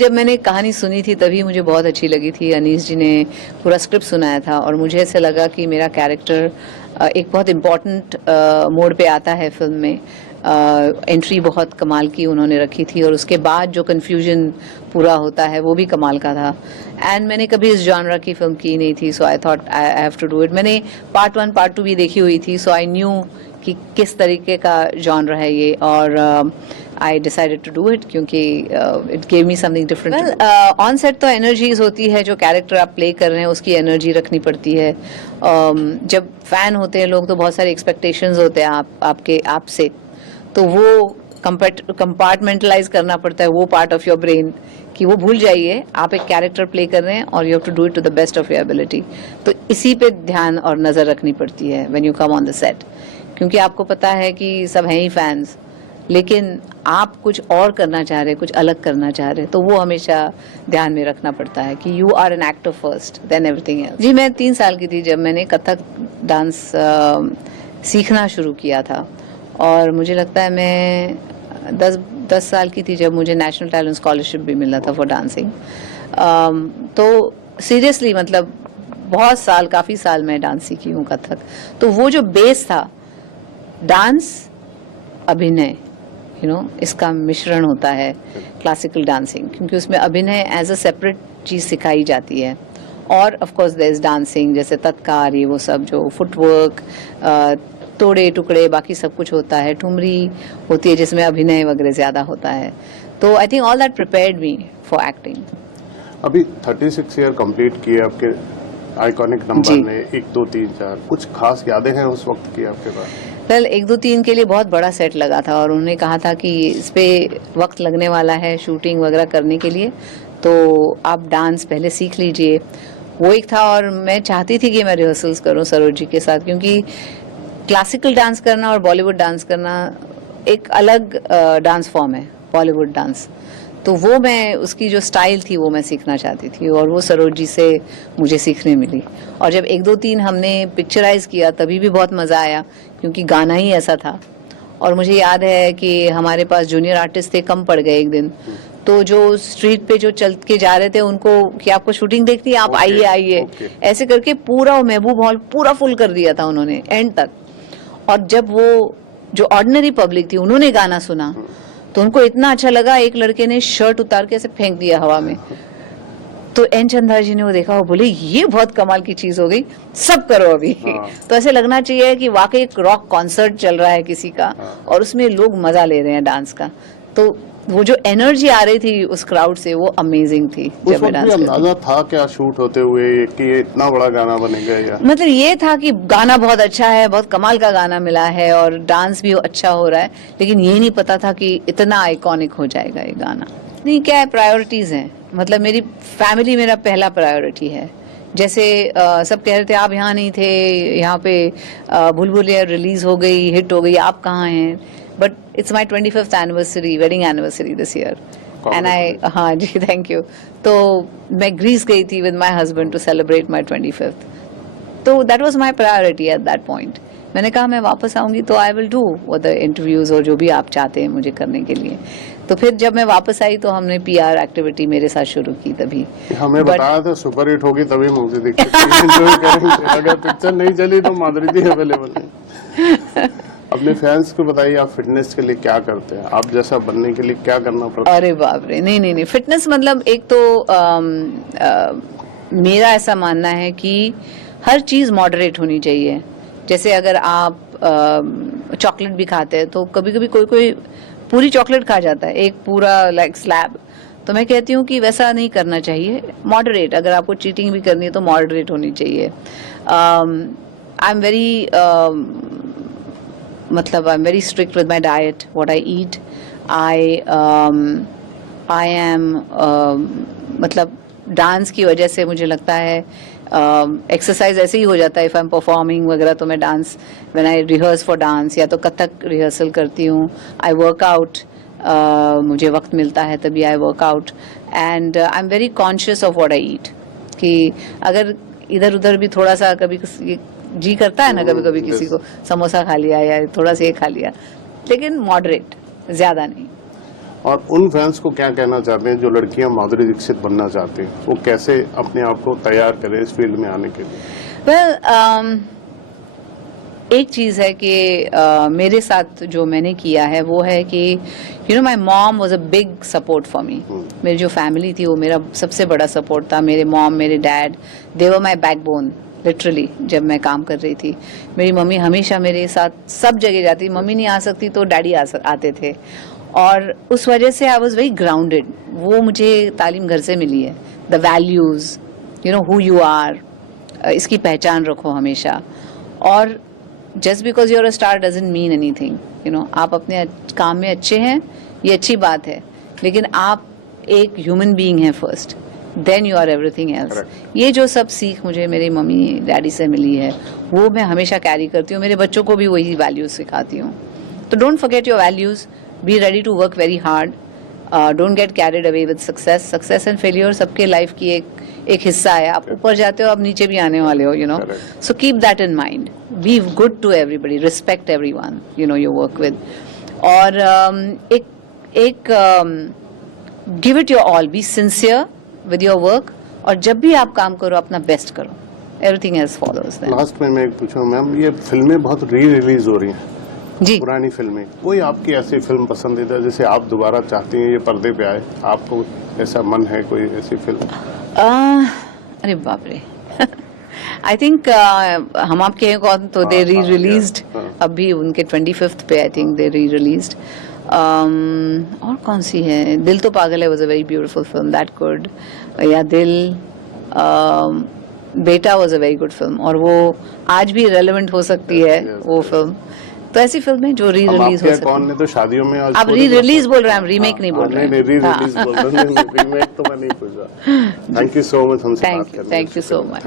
जब मैंने कहानी सुनी थी तभी मुझे बहुत अच्छी लगी थी। अनीस जी ने पूरा स्क्रिप्ट सुनाया था और मुझे ऐसा लगा कि मेरा कैरेक्टर एक बहुत इम्पोर्टेंट मोड़ पे आता है फिल्म में। एंट्री बहुत कमाल की उन्होंने रखी थी और उसके बाद जो कन्फ्यूजन पूरा होता है वो भी कमाल का था। एंड मैंने कभी इस जॉनरा की फिल्म की नहीं थी, so I thought I have to do it. मैंने पार्ट 1 पार्ट 2 भी देखी हुई थी, सो आई न्यू कि किस तरीके का जॉनर है ये, और I decided to do it क्योंकि it gave me something different. On set तो एनर्जीज होती है, जो कैरेक्टर आप प्ले कर रहे हैं उसकी एनर्जी रखनी पड़ती है। जब फैन होते हैं लोग तो बहुत सारे एक्सपेक्टेशंस होते हैं आपसे, तो वो कंपार्टमेंटलाइज करना पड़ता है वो पार्ट ऑफ योर ब्रेन कि वो भूल जाइए आप एक कैरेक्टर प्ले कर रहे हैं और you have to do it to the best of your ability. तो इसी पे ध्यान और नजर रखनी पड़ती है when you come on the set, क्योंकि आपको पता है कि सब हैं ही फैंस, लेकिन आप कुछ और करना चाह रहे, कुछ अलग करना चाह रहे, तो वो हमेशा ध्यान में रखना पड़ता है कि you are an actor first then everything else. जी, मैं 3 साल की थी जब मैंने कथक डांस सीखना शुरू किया था, और मुझे लगता है मैं 10 साल की थी जब मुझे नेशनल टैलेंट स्कॉलरशिप भी मिला था फॉर डांसिंग। तो सीरियसली मतलब बहुत साल, काफ़ी साल मैं डांस सीखी हूँ कथक। तो वो जो बेस था, डांस अभिनय, इसका मिश्रण होता है क्लासिकल डांसिंग, क्योंकि उसमें अभिनय एज अ सेपरेट चीज़ सिखाई जाती है। और of course there is dancing, जैसे तत्कार, ये वो सब जो फुटवर्क, तोड़े टुकड़े, बाकी सब कुछ होता है। ठुमरी होती है जिसमें अभिनय वगैरह ज़्यादा होता है। तो I think all that prepared me for acting. अभी 36 ईयर कंप्लीट किए आपके आइकॉनिक नंबर ने, 1 2 3 4, कुछ खास यादें हैं उस वक्त की आपके पास? वेल, 1 2 3 के लिए बहुत बड़ा सेट लगा था और उन्होंने कहा था कि इस पे वक्त लगने वाला है शूटिंग वगैरह करने के लिए, तो आप डांस पहले सीख लीजिए। वो एक था, और मैं चाहती थी कि मैं रिहर्सल्स करूं सरोज जी के साथ, क्योंकि क्लासिकल डांस करना और बॉलीवुड डांस करना एक अलग डांस फॉर्म है, बॉलीवुड डांस। तो वो मैं, उसकी जो स्टाइल थी वो मैं सीखना चाहती थी, और वो सरोज जी से मुझे सीखने मिली। और जब 1 2 3 हमने पिक्चराइज किया तभी भी बहुत मज़ा आया, क्योंकि गाना ही ऐसा था। और मुझे याद है कि हमारे पास जूनियर आर्टिस्ट थे, कम पड़ गए एक दिन, तो जो स्ट्रीट पे जो चल के जा रहे थे उनको कि आपको शूटिंग देखनी है, आप आइए आइए, ऐसे करके पूरा महबूब हॉल पूरा फुल कर दिया था उन्होंने एंड तक। और जब वो जो ऑर्डिनरी पब्लिक थी उन्होंने गाना सुना तो उनको इतना अच्छा लगा, एक लड़के ने शर्ट उतार के ऐसे फेंक दिया हवा में। तो एन चंद्रा जी ने वो देखा, वो बोले ये बहुत कमाल की चीज हो गई, सब करो अभी। तो ऐसे लगना चाहिए कि वाकई एक रॉक कॉन्सर्ट चल रहा है किसी का और उसमें लोग मजा ले रहे हैं डांस का। तो वो जो एनर्जी आ रही थी उस क्राउड से वो अमेजिंग थी। उस वक्त भी अंदाजा था क्या शूट होते हुए कि ये इतना बड़ा गाना बनेगा? या मतलब ये था कि गाना बहुत अच्छा है, बहुत कमाल का गाना मिला है और डांस भी अच्छा हो रहा है, लेकिन ये नहीं पता था कि इतना आइकॉनिक हो जाएगा ये गाना। नहीं, क्या है, प्रायोरिटीज हैं। मतलब मेरी फैमिली मेरा पहला प्रायोरिटी है। जैसे सब कह रहे थे आप यहाँ नहीं थे, यहाँ पे भूल-भुलैया रिलीज हो गई, हिट हो गई, आप कहाँ हैं? But it's my 25th anniversary, wedding anniversary this year, and I, हाँ जी, थैंक यू। तो मैं ग्रीस गई थी with my husband to celebrate my 25th। तो that was my priority at that point. मैंने कहा मैं वापस आऊंगी तो आई विल डू वो द इंटरव्यूज और जो भी आप चाहते हैं मुझे करने के लिए। तो फिर जब मैं वापस आई तो हमने PR एक्टिविटी मेरे साथ शुरू की। तभी हमें बताया था सुपर हिट होगी तभी मुझे दिक्कत, अगर पिक्चर नहीं चली तो माधुरी जी अवेलेबल नहीं। अपने फैंस को बताइए, आप फिटनेस के लिए क्या करते हैं? आप जैसा बनने के लिए क्या करना पड़ता है? अरे बाप रे, नहीं, फिटनेस मतलब एक तो मेरा ऐसा मानना है कि हर चीज मॉडरेट होनी चाहिए। जैसे अगर आप चॉकलेट भी खाते हैं तो कभी कभी कोई पूरी चॉकलेट खा जाता है, एक पूरा लाइक स्लैब। तो मैं कहती हूँ कि वैसा नहीं करना चाहिए, मॉडरेट। अगर आपको चीटिंग भी करनी है तो मॉडरेट होनी चाहिए। आई am very I am very strict with my diet, what I eat. I am मतलब डांस की वजह से मुझे लगता है एक्सरसाइज ऐसे ही हो जाता है। इफ आई एम परफॉर्मिंग वगैरह तो मैं dance, when I rehearse for dance या तो कथक रिहर्सल करती हूँ। आई वर्क आउट, मुझे वक्त मिलता है तभी I work out. And I am very conscious of what I eat, कि अगर इधर उधर भी थोड़ा सा कभी जी करता है ना, कभी कभी किसी को समोसा खा लिया या थोड़ा सा ये खा लिया, लेकिन मॉडरेट, ज्यादा नहीं। और उन फैंस को क्या कहना चाहते हैं जो लड़कियां माधुरी दीक्षित बनना चाहती हैं, वो कैसे अपने आप को तैयार करें इस फील्ड में आने के लिए? वेल, एक चीज़ है कि मेरे साथ जो मैंने किया है वो है कि you know my mom was a big support for me. मेरी जो फैमिली थी वो मेरा सबसे बड़ा सपोर्ट था। मेरे मॉम, मेरे डैड, दे वर माई बैकबोन लिटरली। जब मैं काम कर रही थी मेरी मम्मी हमेशा मेरे साथ सब जगह जाती। मम्मी नहीं आ सकती तो डैडी आते थे, और उस वजह से आई वॉज वेरी ग्राउंडेड। वो मुझे तालीम घर से मिली है। The values, you know, who you are, इसकी पहचान रखो हमेशा। और just because you're a star doesn't mean anything, you know. आप अपने काम में अच्छे हैं, ये अच्छी बात है, लेकिन आप एक ह्यूमन बीइंग हैं first, then you are everything else. ये जो सब सीख मुझे मेरे मम्मी डैडी से मिली है वो मैं हमेशा कैरी करती हूँ। मेरे बच्चों को भी वही वैल्यूज सिखाती हूँ। तो don't forget your values, be ready to work very hard, don't get carried away with success. Success and failure सबके लाइफ की एक हिस्सा है। आप ऊपर जाते हो, आप नीचे भी आने वाले हो, you know. So keep that in mind, be good to everybody, respect everyone you know you work with. और एक give it your all, be sincere with your work, और जब भी आप काम करो अपना बेस्ट करो, everything else follows then. Last में मैं एक पूछूं मैम, ये फिल्में बहुत रिलीज हो रही हैं जी, पुरानी फिल्में, कोई आपकी ऐसी फिल्म पसंदीदा जैसे आप दोबारा चाहती हैं ये पर्दे पे आए, आपको ऐसा मन है कोई ऐसी फिल्म? अरे बाप रे, आई थिंक हम आपके हैं कौन, तो दे री रिलीज्ड अभी उनके 25th पे, आई थिंक दे री रिलीज्ड। और कौन सी है, दिल तो पागल है was a very beautiful film, that could, या दिल, बेटा was a very good film, और वो आज भी रेलेवेंट हो सकती है वो फिल्म। तो ऐसी फिल्में जो री रिलीज हो सकती है। कौन ने तो शादियों में आप री रिलीज बोल रहे हैं, हम रीमेक नहीं बोल रहे हैं। नहीं, री रिलीज बोल रहे हैं, रीमेक तो मैं नहीं पूछ रहा। थैंक यू सो मच हमसे बात करने के लिए। Thank you so much.